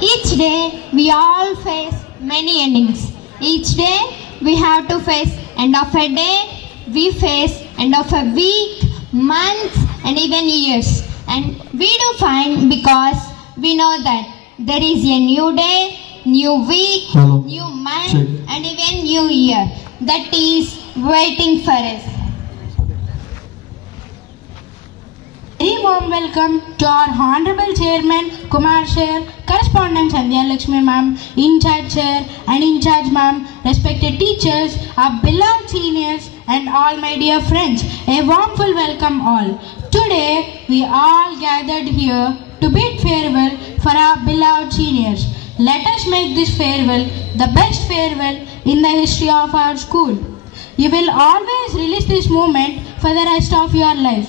Each day we all face many endings. Each day we have to face end of a day, we face end of a week, months and even years. And we do fine because we know that there is a new day, new week, Hello. new month Check. and even new year that is waiting for us. A warm welcome to our Honorable Chairman Kumar Sir, Correspondent Sandhya Lakshmi Ma'am, In-Charge Sir and In-Charge Ma'am, respected teachers, our beloved seniors and all my dear friends. A warmful welcome all. Today we all gathered here to bid farewell for our beloved seniors. Let us make this farewell the best farewell in the history of our school. You will always relish this moment for the rest of your life.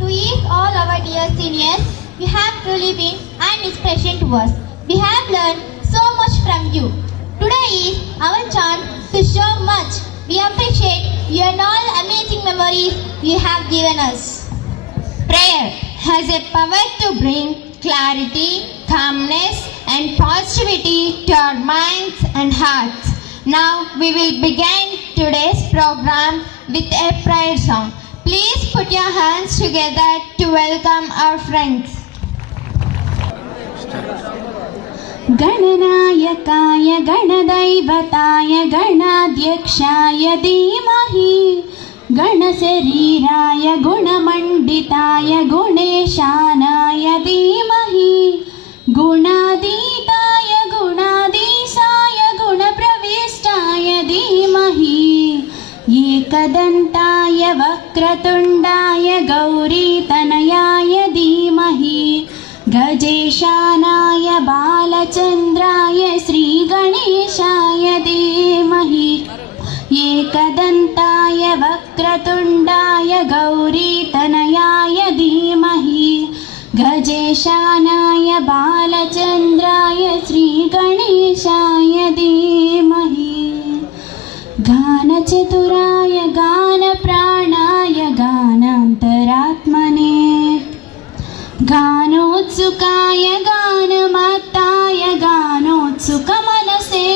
To each all our dear seniors, you have truly been an inspiration to us. We have learned so much from you. Today is our chance to show much. We appreciate you and all amazing memories you have given us. Prayer has a power to bring clarity, calmness and positivity to our minds and hearts. Now we will begin today's program with a prayer song. Please put your hands together to welcome our friends. गणनायकाय गणदैवताय गणाध्यक्षाय धीमहि गणशरीराय गुणमण्डिताय गुणेशानाय धीमहि गुणातीताय गुणाधीशाय गुणप्रविष्टाय धीमहि एकदन्ताय वक्रतुण्डाय गौरीतनयाय धीमहि गजेशानाय बालचन्द्राय श्रीगणेशाय धीमहि एकदन्ताय वक्रतुण्डाय गौरीतनयाय धीमहि गजेशानाय बालचन्द्राय श्रीगणेशाय धीमहि गानचतुराय गानप्राणाय गानान्तरात्मने गानोत्सुकाय गानमत्ताय गानोत्सुकमनसे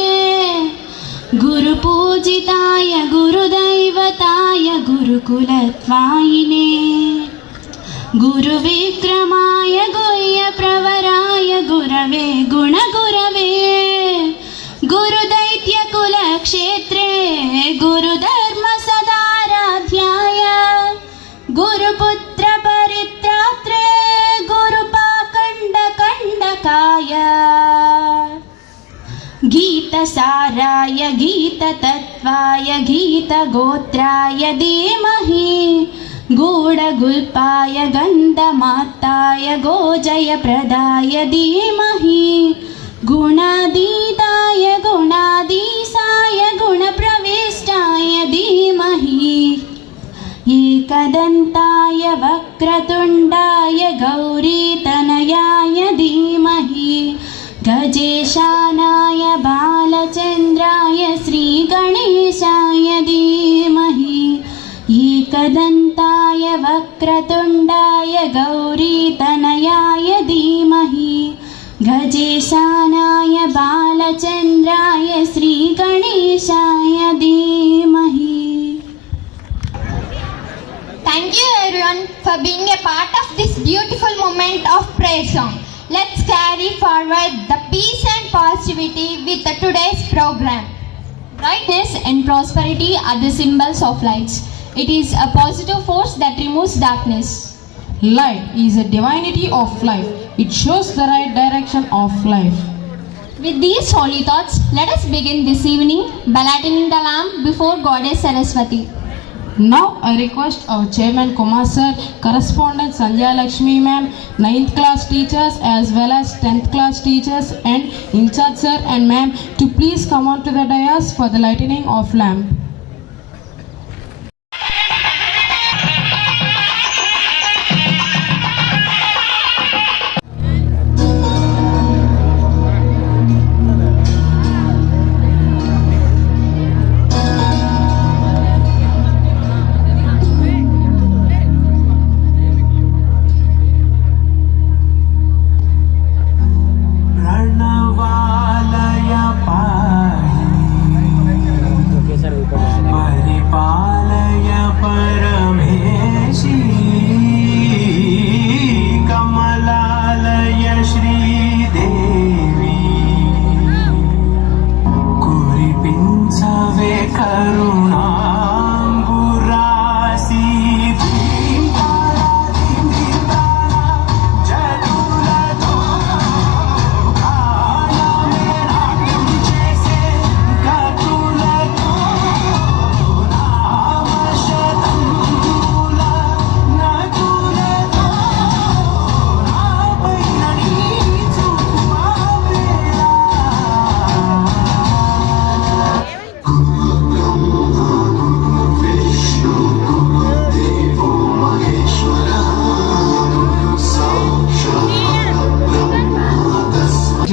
गुरुपूजिताय गुरुदैवताय गुरुकुलत्वायिने गुरुविक्रमाय गुह्यप्रवराय गुरवे गुणगुरवे गुरुदैत्यकुलक्षेत्रे गुरुधर्म सदाराध्याय गुरुपुत्र परित्रात्रे गुरुपाखण्डकण्डकाय गीतसाराय गीततत्त्वाय गीतगोत्राय धीमहि गूढगुल्पाय गन्धमाताय गोजयप्रदाय धीमहि गुणातीताय गुणाधीशाय गुणप्रविष्टाय धीमहि एकदन्ताय वक्रतुण्डाय गौरीतनयाय धीमहि गजेशानाय बालचन्द्राय श्रीगणेशाय धीमहि एकदन्ताय वक्रतुण्डाय गौरीतनयाय धीमहि गजेशानाय बालचन्द्राय श्रीगणेशाय धीमहि. Thank you everyone for being a part of this beautiful moment of prayer song. Let's carry forward the peace and positivity with today's program. Brightness and prosperity are the symbols of lights. It is a positive force that removes darkness. Light is a divinity of life. It shows the right direction of life. With these holy thoughts, let us begin this evening by lighting the lamp before Goddess Saraswati. Now I request our Chairman Kumar Sir, Correspondent Sandhya Lakshmi Ma'am, 9th class teachers as well as 10th class teachers and In-Charge Sir and Ma'am to please come on to the dais for the lighting of lamp.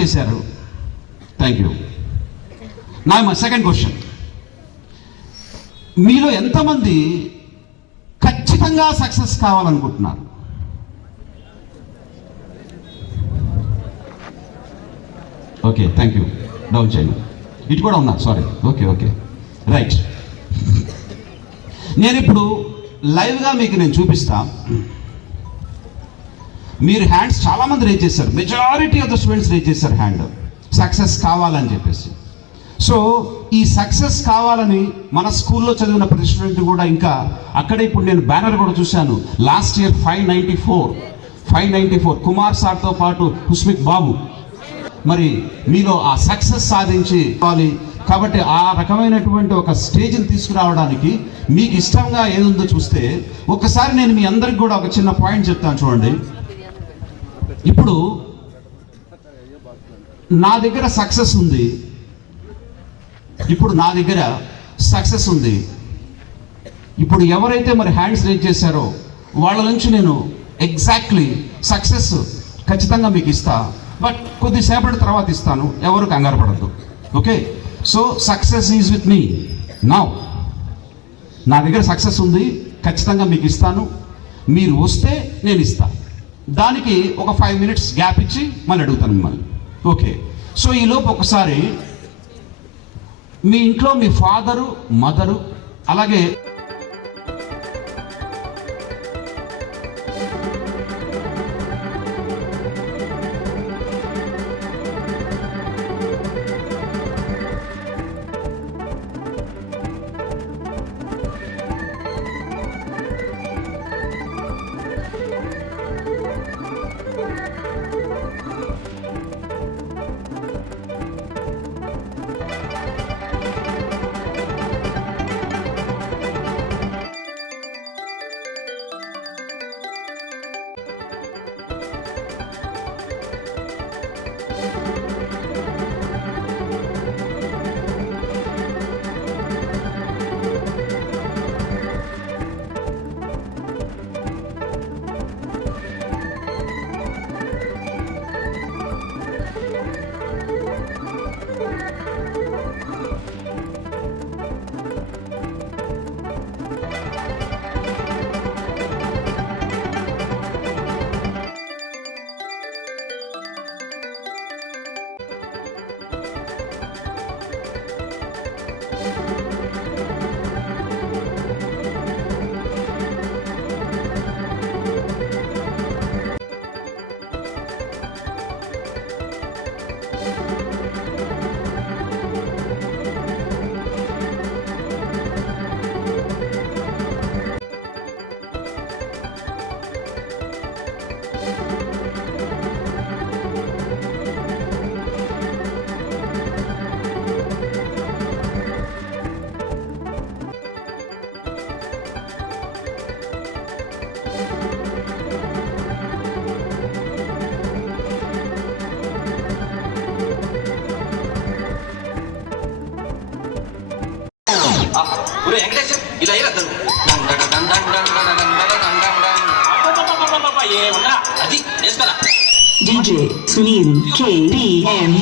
చేశారు. Thank you. నా my second question, మీలో ఎంతమంది ఖచ్చితంగా success కావాలనుకుంటున్నారు? Okay, thank you. Down చేయండి. ఇటు కూడా ఉన్నారు, సారీ. Okay, right. నేను ఇప్పుడు లైవ్గా మీకు నేను చూపిస్తా. మీరు హ్యాండ్స్ చాలామంది రేజ్ చేశారు, majority of the students raise చేశారు హ్యాండ్, సక్సెస్ కావాలని చెప్పేసి. సో ఈ సక్సెస్ కావాలని మన స్కూల్లో చదివిన ప్రతి స్టూడెంట్ కూడా, ఇంకా అక్కడే ఇప్పుడు నేను బ్యానర్ కూడా చూశాను, లాస్ట్ ఇయర్ 594 కుమార్ సార్తో పాటు హుస్మిక్ బాబు. మరి మీలో ఆ సక్సెస్ సాధించి కాబట్టి ఆ రకమైనటువంటి ఒక స్టేజ్ని తీసుకురావడానికి మీకు ఇష్టంగా ఏదుందో చూస్తే, ఒకసారి నేను మీ అందరికి కూడా ఒక చిన్న పాయింట్ చెప్తాను చూడండి. ఇప్పుడు నా దగ్గర సక్సెస్ ఉంది, ఇప్పుడు ఎవరైతే మరి హ్యాండ్స్ రేజ్ చేశారో వాళ్ళ నుంచి నేను ఎగ్జాక్ట్లీ సక్సెస్ ఖచ్చితంగా మీకు ఇస్తా, బట్ కొద్దిసేపటి తర్వాత ఇస్తాను, ఎవరు కంగారు పడద్దు. Okay, so success is with me now. నా దగ్గర సక్సెస్ ఉంది, ఖచ్చితంగా మీకు ఇస్తాను, మీరు వస్తే నేను ఇస్తా. దానికి ఒక 5 minutes గ్యాప్ ఇచ్చి మళ్ళీ అడుగుతాను మిమ్మల్ని. ఓకే, సో ఈలోపు ఒకసారి మీ ఇంట్లో మీ ఫాదరు, మదరు, అలాగే వెంకటేశ్వర ఇలా అది వేసుకోరా. DJ Sunil KPM.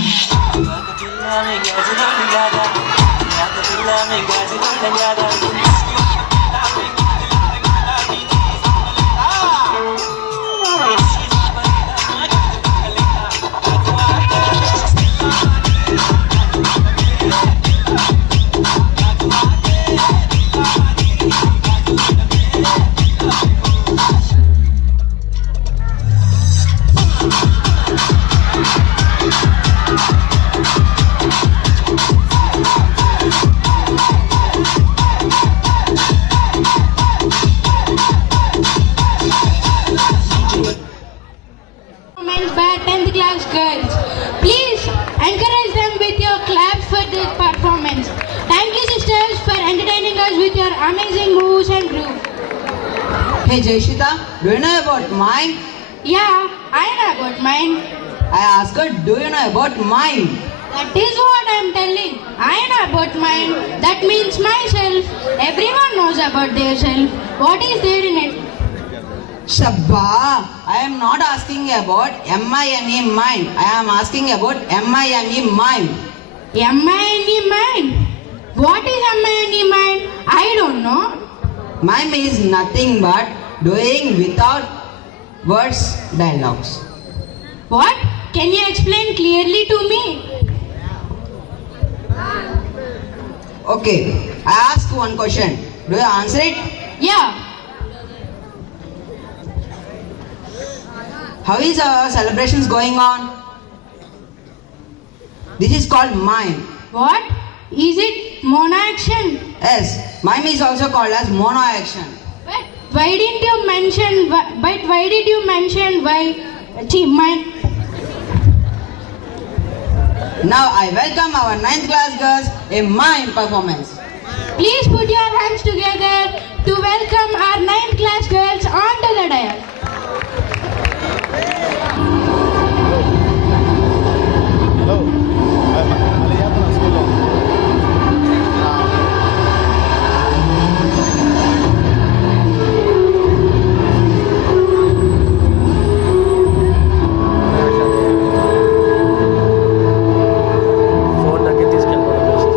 By 10th class girls. Please encourage them with your claps for this performance. Thank you sisters for entertaining us with your amazing moves and groove. Hey Jayshita, do you know about mine? Yeah, I know about mine. I asked her, do you know about mine? That is what I am telling. I know about mine. That means myself. Everyone knows about their self. What is there in it? Shabba, I am not asking about M-I-N-E mind. I am asking about M-I-M-E mime. M-I-N-E mind. What is M-I-N-E mind? I don't know. Mime is nothing but doing without words dialogues. What? Can you explain clearly to me? Okay, I ask one question. Do you answer it? Yeah. How is our celebrations going on? This is called mime. What? Is it mono action? Yes, mime is also called as mono action. But why didn't you mention? But why did you mention why? Mine. Now I welcome our 9th class girls in mime performance. Please put your hands together to welcome our 9th class girls onto the dais. Hello. Maliyapan school. Phone దగ్గర తీసుకెళ్ళిపోవడం best.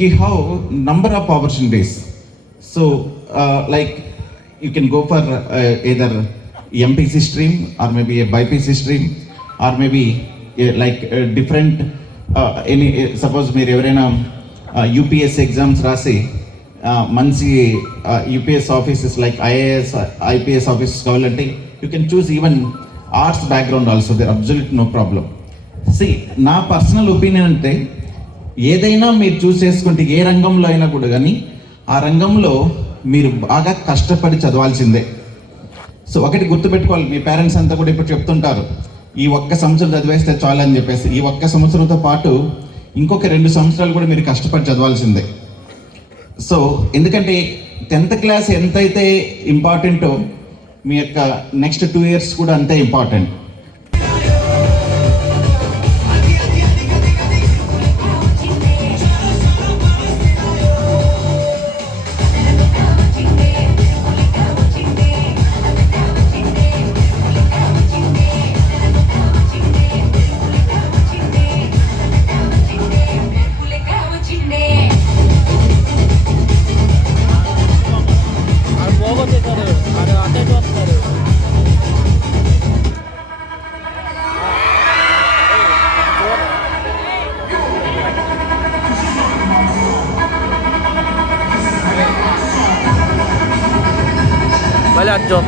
మీకు how number of opportunities. So like you can go for either MPC stream or maybe a BPC stream or maybe like different any suppose మీరు ఎవరైనా UPS exams రాసి మంచి UPS offices like IAS IPS offices కావాలంటే you can choose even arts background also there absolute no problem. నా personal opinion అంటే ఏదైనా మీరు చూస్ చేసుకుంటే ఏ రంగంలో అయినా కూడా కానీ ఆ రంగంలో మీరు బాగా కష్టపడి చదవాల్సిందే. సో ఒకటి గుర్తుపెట్టుకోవాలి, మీ పేరెంట్స్ అంతా కూడా ఇప్పుడు చెప్తుంటారు ఈ ఒక్క సంవత్సరం చదివేస్తే చాలు అని చెప్పేసి. ఈ ఒక్క సంవత్సరంతో పాటు ఇంకొక 2 సంవత్సరాలు కూడా మీరు కష్టపడి చదవాల్సిందే. సో ఎందుకంటే 10th క్లాస్ ఎంతైతే ఇంపార్టెంటో మీ యొక్క నెక్స్ట్ 2 years కూడా అంతే important. Vale, Anjo.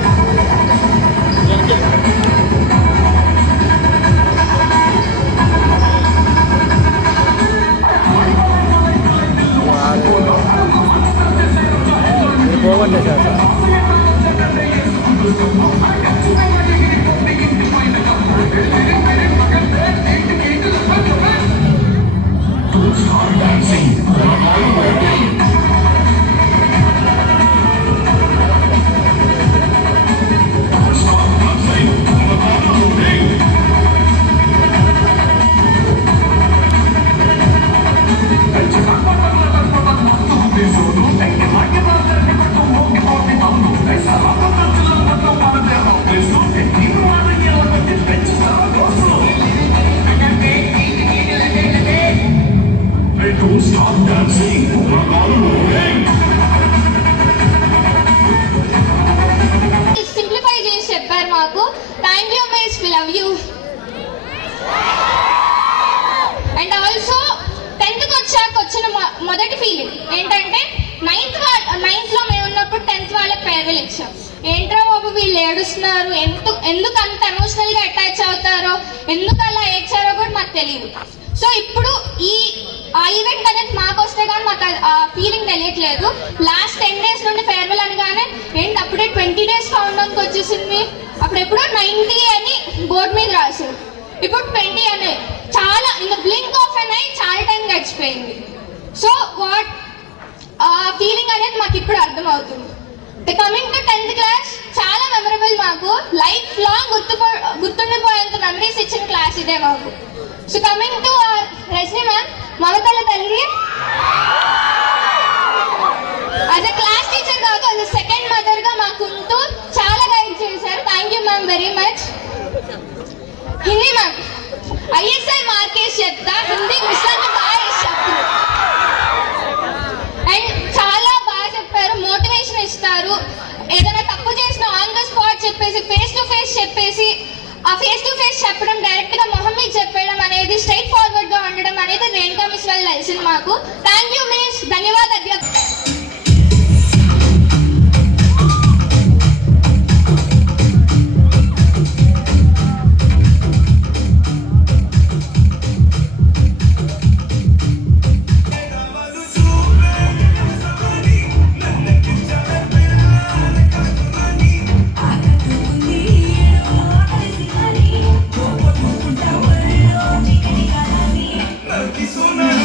Ini simplify చేసి చెప్పారు మాకు. Thank you miss, we love you. And also 10th వచ్చాక వచ్చిన మొదటి ఫీలింగ్ ఏంటంటే 9th లో మేము ఉన్నప్పుడు 10th వాళ్ళకి ఫేర్వెల్ ఇచ్చాం. ఏంట్రా బాబు వీళ్ళు ఏడుస్తున్నారు, ఎందుకు అంత ఎమోషనల్ గా అటాచ్ అవుతారో, ఎందుకు అలా ఏడ్చారో కూడా మాకు తెలియదు. సో ఇప్పుడు ఆ ఈవెంట్ అనేది మాకు వస్తే కానీ మాకు ఆ ఫీలింగ్ తెలియట్లేదు. లాస్ట్ 10 days నుండి ఫేర్వెల్ అనగానే ఏంటి అప్పుడే 20 days కౌంట్ డౌన్కి వచ్చేసింది. అప్పుడు ఎప్పుడో 90 అని బోర్డు మీద రాశారు, ఇప్పుడు 20 అని. చాలా in blink of an eye చాలా టైం గడిచిపోయింది. సో వాట్ ఆ ఫీలింగ్ అనేది మాకు ఇప్పుడు అర్థమవుతుంది. కమింగ్ టు 10th క్లాస్ చాలా మెమరబుల్. మాకు లైఫ్ లాంగ్ గుర్తుండిపోయేంత మెమరీస్ ఇచ్చిన క్లాస్ ఇదే మాకు. So coming to Rajani ma'am, మమతల తల్లి, యాజ్ అ క్లాస్ టీచర్ కాదు, యాజ్ అ సెకండ్ మదర్ గా మాకుంటూ చాలా గైడ్ చేశారు. Thank you ma'am very much. Hindi ma'am, ISI మార్కేసి చెప్తా, హిందీ మిషన్ బాగా చెప్తారు అండ్ చాలా బాగా చెప్పారు. మోటివేషన్ ఇస్తారు. ఏదైనా తప్పు చేసిన ఆన్ ద స్పాట్ చెప్పేసి, ఫేస్ టు ఫేస్ చెప్పేసి, ఆ ఫేస్ టు ఫేస్ చెప్పడం, డైరెక్ట్ గా మొహం మీద చెప్పడం అనేది, స్ట్రైట్ ఫార్వర్డ్ గా ఉండడం అనేది రేణుకా మిస్ వల్ల తెలిసింది మాకు. థ్యాంక్ యూ మిస్, ధన్యవాదాలు అధ్యాపకులు. Sonar